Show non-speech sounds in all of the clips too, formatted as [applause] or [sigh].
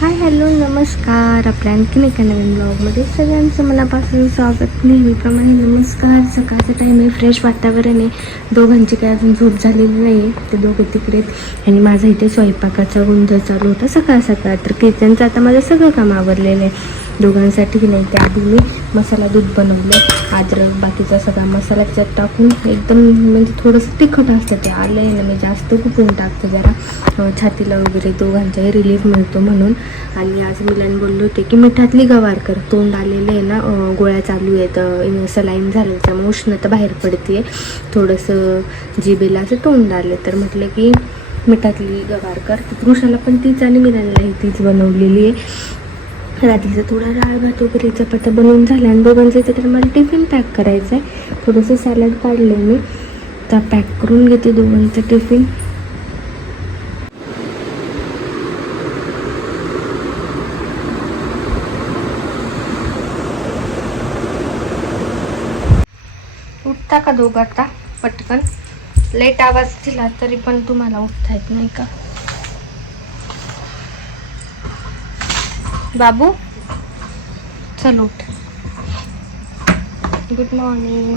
Hi hello नमस्कार. आपल्या आणखीन एका नवीन ब्लॉगमध्ये सगळ्यांचं मनापासून स्वागत. नेहमीप्रमाणे नमस्कार. सकाळचं टाईम आहे फ्रेश वातावरण आहे. दोघांची काय अजून झोप झालेली नाही आहे ते दोघे तिकडे आणि माझा इथे स्वयंपाकाचा गोंधळ चालू होता सकाळ सकाळ. तर किचनचं आता माझं सगळं काम आवरलेलं आहे. दोघांसाठी नाही त्याआधी मी मसाला दूध बनवलं. अद्रक बाकीचा सगळा मसाला त्याच्यात टाकून एकदम म्हणजे थोडंसं तिखट असतं ते आलं आहे ना मी जास्त कुठून टाकते जरा. छातीला वगैरे दोघांचाही रिलीफ मिळतो म्हणून. आणि आज मुलांनी बोलले होते की मिठातली गवार कर. तोंड आलेलं आहे ना गोळ्या चालू आहेत. सलाईन झालं त्यामुळे उष्णता बाहेर पडते थोडंसं जिबेला असं तोंड आलं तर म्हटलं की मिठातली गवार कर. पुरुषाला पण तीच आणि मिरांनाही तीच बनवलेली आहे. रात्रीचा थोडा डाळ भात वगैरे चपात्या बनवून झाल्या आणि दोघांचं इथे तर मला टिफिन पॅक करायचं आहे थोडंसं सॅलड काढलं मी. तर पॅक करून घेते दोघांचं टिफिन. उठता का दोघं आता? पटकन. लेट आवाज दिला तरी पण तुम्हाला उठता येत नाही का? बाबू चल उठ. गुड मॉर्निंग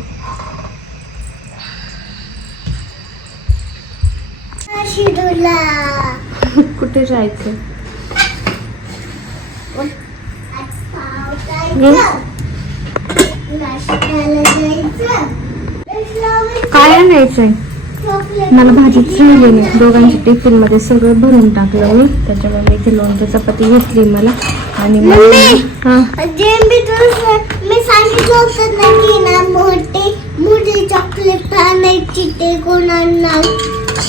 [laughs] कुठे जायचं. काय आणायचंय? मला भाजीच राहिली नाही दोघांच्या टिफिनमध्ये सगळं भरून टाकलं मी. त्याच्यामुळे मी इथे लोणचं चपाती घेतली मला. आणि! हा. मी तुला मी सांगितलं होतं ना की ना मोठे मोठे चॉकलेट आणायची ते कोण आणणार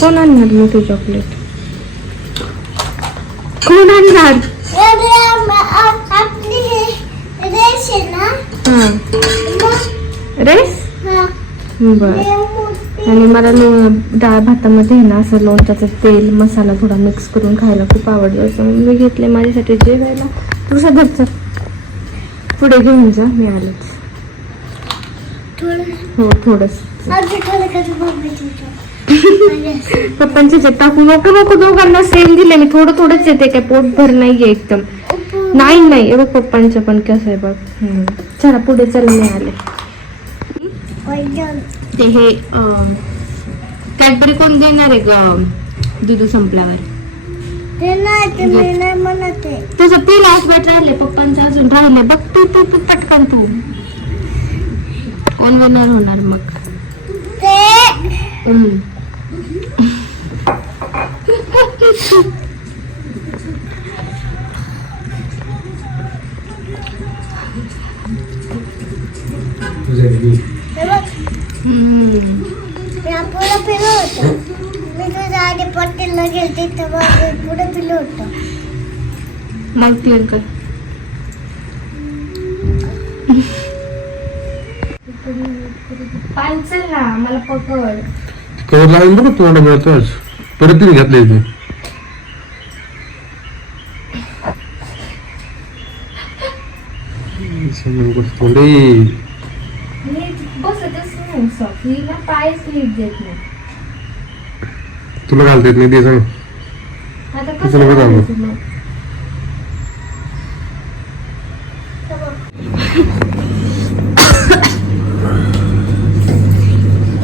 कोण आणणार मोठी चॉकलेट कोण आणणार रेस हा. रेस? हा. बर. ते आणि मला लो- डाळ भातामध्ये ना असं लोणच्याचं तेल मसाला थोडा मिक्स करून खायला खूप आवडतं असं मी घेतले माझ्यासाठी जेवायला. तुझ्या घरचं? पुढे घेऊन जा मी आलंच. थोडं हो थोडस. पप्पांच्या ह्याच्यात टाकू नको नको दोघांना सेम दिले मी. थोडं थोडंच येते काय? पोट भर नाहीये एकदम. नाही नाही. बघ पप्पांचं पण कसं आहे बघ. चला पुढे चल मी आले. ते हे कॅडबरी कोण देणार आहे ग? दूध संपल्यावर. ते नाही ते मी नाही म्हणत आहे. तुझं तीन आसबाट राहिले पप्पांचं अजून राहिले. बघ तू तू तू पटकन तू. कोण विनर होणार मग? ते हम्म. हे बघ. पुढे पिलो होतो मी तुझ्या आधी पटेलला गेलते तेव्हा पुढे पिलो होतो मग क्लिअर कर. पांचल ना मला पकड. कवर लावून बघ तोंड मिळतोच परत तिने घातले ते. तोंड. बसतच नाही सॉफीला पायच नीट देत नाही तुला घालता येत नाही ते सांग आता कसं कसं नको जाऊ? घालायचं मग?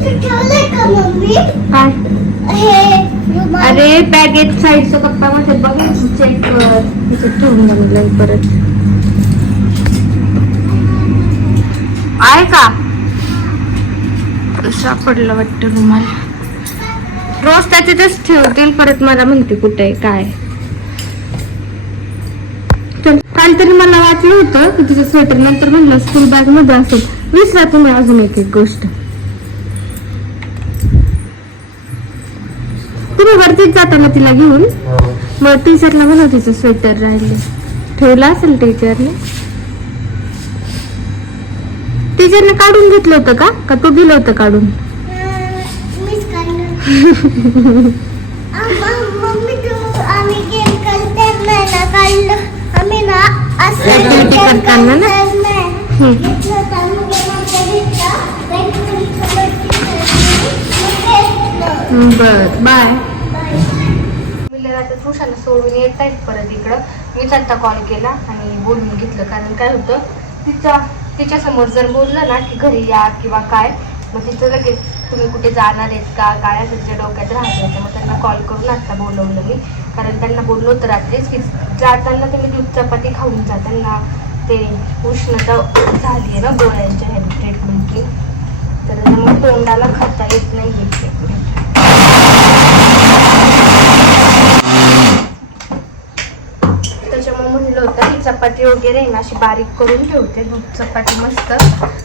ते ठेवलंय का मम्मी काय हे रुमाल. अरे बॅगेत साईडचा कप्पा मध्ये बघ चेक कर तिथे ठेवून लागलाय परत आहे का सापडलं वाटतं रुमाल रोज त्याच्यातच ठेवतील परत मला म्हणते कुठे काय काल तरी मला वाटलं होतं की तुझं स्वेटर नंतर म्हणलं स्कूल बॅगमध्ये असेल. विसरा तुम्ही अजून एक एक गोष्ट. तुम्ही वरतीच जाताना तिला घेऊन मग टीचरला म्हणा तिचं स्वेटर राहिले ठेवला असेल टीचरने टीचरने काढून घेतलं होतं का का तू दिलं होतं काढून मीच काढलं मम्मी तू आम्ही गेम ना काढलं आम्ही ना असं करताना ना? घेतलं होतं बर बाय Bye. सोडून येत आहेत परत इकडं मीच आता कॉल केला आणि बोलून घेतलं कारण काय होतं तिचा तिच्यासमोर जर बोललं ना की घरी या किंवा काय मग तिचं लगेच तुम्ही कुठे जाणार आहेत का? काय असं तिच्या डोक्यात राहत. मग त्यांना कॉल करून आत्ता बोलवलं मी. कारण त्यांना बोललो होतं रात्रीच की जाताना तुम्ही दूध चपाती खाऊन जा. त्यांना ते उष्णता झाली आहे ना गोळ्यांच्या ह्या ट्रीटमेंटची. तर मग तोंडाला खाता येत नाही चपाती वगैरे आहे ना अशी बारीक करून ठेवते. दूध चपाती मस्त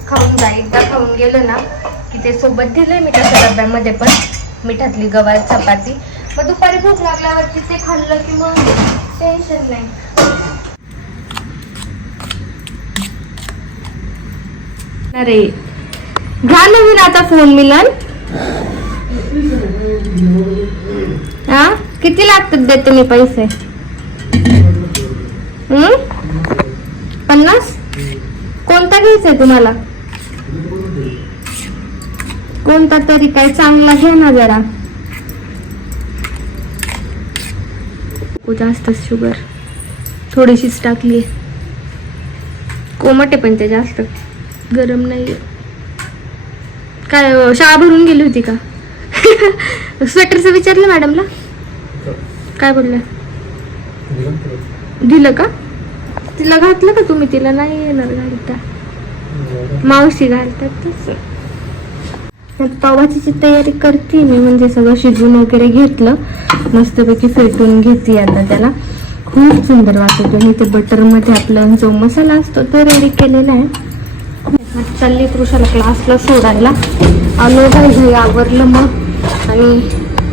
खाऊन जा. एकदा खाऊन गेलं ना की ते सोबत दिलंय मिठाच्या डब्यामध्ये पण मिठातली गवार चपाती. मग दुपारी भूक लागल्यावरती ते खाल्लं की मग टेन्शन नाही. अरे घ्या नवीन आता फोन मिलन. हा? किती लागतात देते मी पैसे? हम्म? पन्नास कोणता घ्यायचंय तुम्हाला? कोणता तरी काय चांगला घ्या ना जरा. जास्त शुगर थोडीशीच टाकली कोमट आहे पण ते जास्त. गरम नाही काय शाळा भरून गेली होती का? [laughs] स्वेटरचं विचारलं मॅडमला काय बोललं दिलं का? तिला घातलं का तुम्ही? तिला नाही येणार गाडीत. मावशी घालतात तसं. पावाची तयारी करते मी म्हणजे सगळं शिजवून वगैरे घेतलं. मस्तपैकी फेटून घेते आता त्याला. खूप सुंदर वाटतो आणि ते बटरमध्ये आपला जो मसाला असतो तो रेडी केलेला आहे. चालली कृषाला क्लासला सोडायला. आलो घाई आवरलं मग. आणि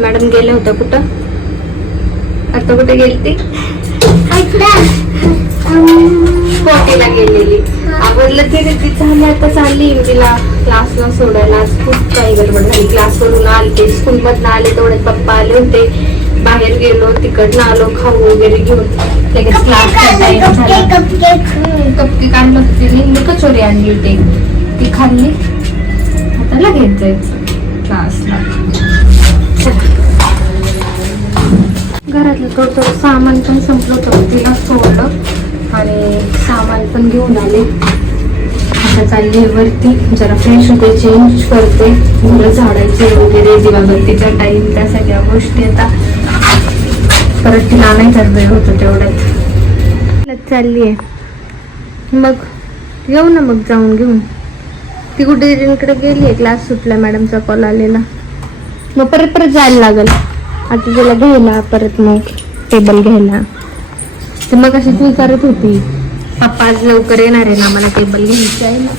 मॅडम गेल्या होत्या कुठं? आता कुठे गेलती? स्पॉटीला गेलेली. आवडलं ते ती झाली आता चालली तिला क्लासला सोडायला आज खूप काही गडबड झाली. क्लासवरून आले स्कूल मधनं आले तेवढे पप्पा आले होते. बाहेर गेलो तिकडनं आलो खाऊ वगैरे घेऊन. लगेच क्लासला टाइम झाला. कपके काढलं होतं ते लिंबू कचोरी आणली होती? ती खाल्ली. आता लगेच जायचं क्लासला घरातलं थोडं थोडं सामान पण संपलं होतं तिला सोडलं आणि सामान पण घेऊन आले. आता चालली वरती. जरा फ्रेश होते चेंज करते. मुलं झाडायचे वगैरे दिवाबत्तीचा टाईम त्या सगळ्या गोष्टी आता. परत तिला आणायचा वेळ होतो तेवढ्यात. चालली आहे. मग येऊ ना मग जाऊन घेऊन. ती कुठे तिकडे गेली आहे क्लास सुटला मॅडमचा कॉल आलेला. मग परत परत जायला लागल. आता तिला घ्यायला परत मग टेबल घ्यायला. तर मग अशीच विचारत होती. पप्पा आज लवकर येणार आहे ना मला टेबल घ्यायची आहे ना.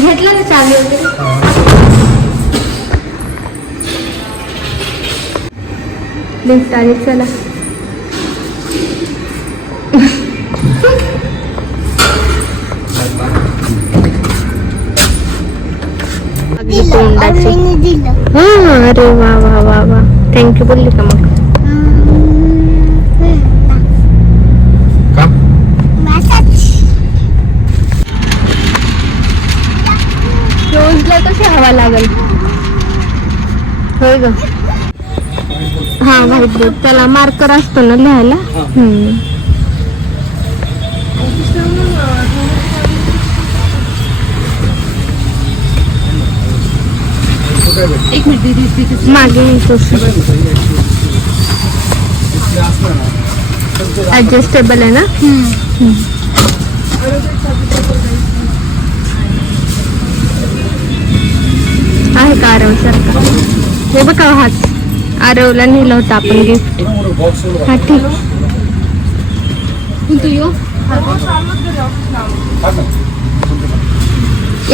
घेतला ना चावी वगैरे? लिफ्ट आली चला. हा अरे वा वा वा वा. थँक्यू बोलली का मग का रोजला कशी हवा लागल होय ग. हा व्हाईट बोर्ड त्याला मार्कर असतो ना लिहायला? हम्म. मागे ऍडजस्टेबल आहे ना? आहे का आरव सारखा? हे बघा हाच आरवला नेलं होतं आपण गिफ्ट हा ठीक.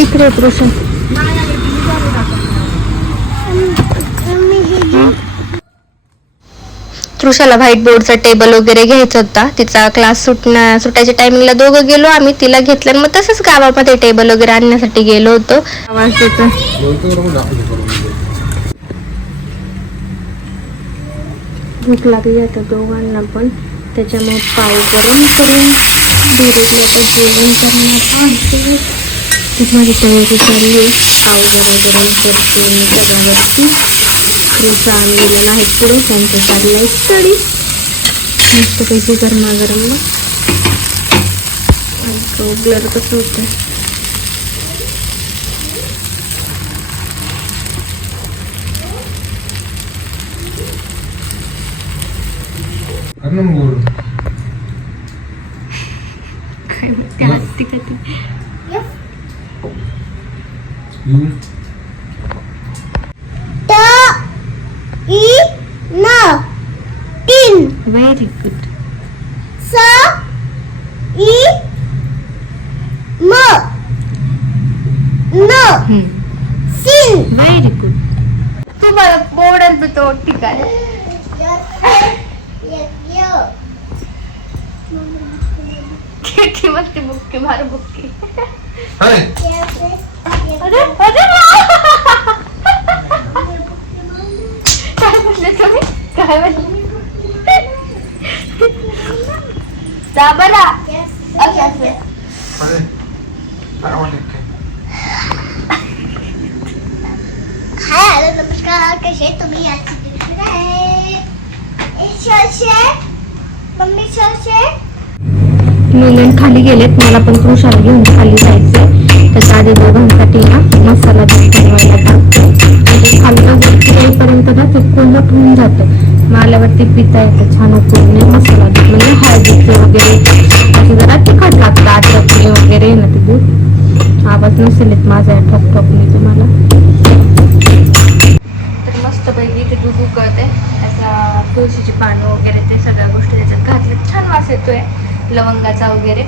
इकडे कृष्ण तृषाला व्हाईट बोर्डचा टेबल वगैरे घ्यायचा होता. तिचा क्लास सुटण्या सुटायच्या टायमिंगला दोघं गेलो. आम्ही तिला घेतलं आणि मग तसंच गावामध्ये टेबल वगैरे आणण्यासाठी गेलो होतो. आवाज भूक लागली आता दोघांना पण त्याच्यामुळे पाव गरम करून धीरे धीरे जेवण करण्यात ती माझी तयारी चालली आहे. पाव जरा गरम करते मी तव्यावरती फ्रीजचा आणलेला नाही पुढे त्यांचं चाललं चाललंय स्टडी मस्तपैकी गरमागरम. ब्लर कसं होतं कर ना मग गोड. काय माहिती, हत्ती कधी येऊन. त ई न तीन व्हेरी गुड स ई म न सिन व्हेरी गुड तुम्हाला बोर्डल बी तो ठिकाण किती मस्ती बुक्की मार बुक्की. हाय. अरे अरे काय म्हणले तुम्ही? काय म्हणले? जा बरा. असं असं हाय. हॅलो नमस्कार. कसे तुम्ही? शशे. मम्मी शशे. मुलं खाली गेलेत. मला पण कृषाला घेऊन खाली जायचंय. त्याच्या आधी दोघांसाठी ना मसाला दूध बनवायला टाकतो म्हणजे खाली येईपर्यंत ना ते कोल्हट होऊन जातं. मला वरती पिता येतं छान उकळून मसाला दूध म्हणजे हळदीचे वगैरे. असे जरा तिखट लागतं अद्रकने वगैरे ना ते दूध. आवाज नसेल येत माझा या ठोक ठोकने तुम्हाला. तर मस्तपैकी ते दूध उकळते त्याचा तुळशीची पानं वगैरे ते सगळ्या गोष्टी त्याच्यात घातल्या छान वास येतोय. लवंगाचा वगैरे.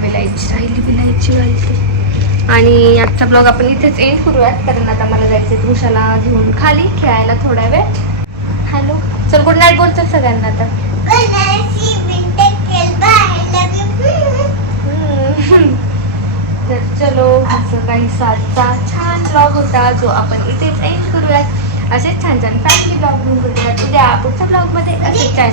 विलायची राहिली विलायची राहिली आणि आजचा ब्लॉग आपण इथेच एंड करूयात कारण आता मला जायचं वृषाला घेऊन खाली खेळायला थोडा वेळ. हॅलो. चल गुड नाईट बोलतो सगळ्यांना आता. तर चलो असं काही सातचा छान ब्लॉग होता जो आपण इथेच एंड करूयात. असेच छान छान फॅमिली ब्लॉग घेऊन करूयात उद्या पुढच्या ब्लॉगमध्ये असेच छान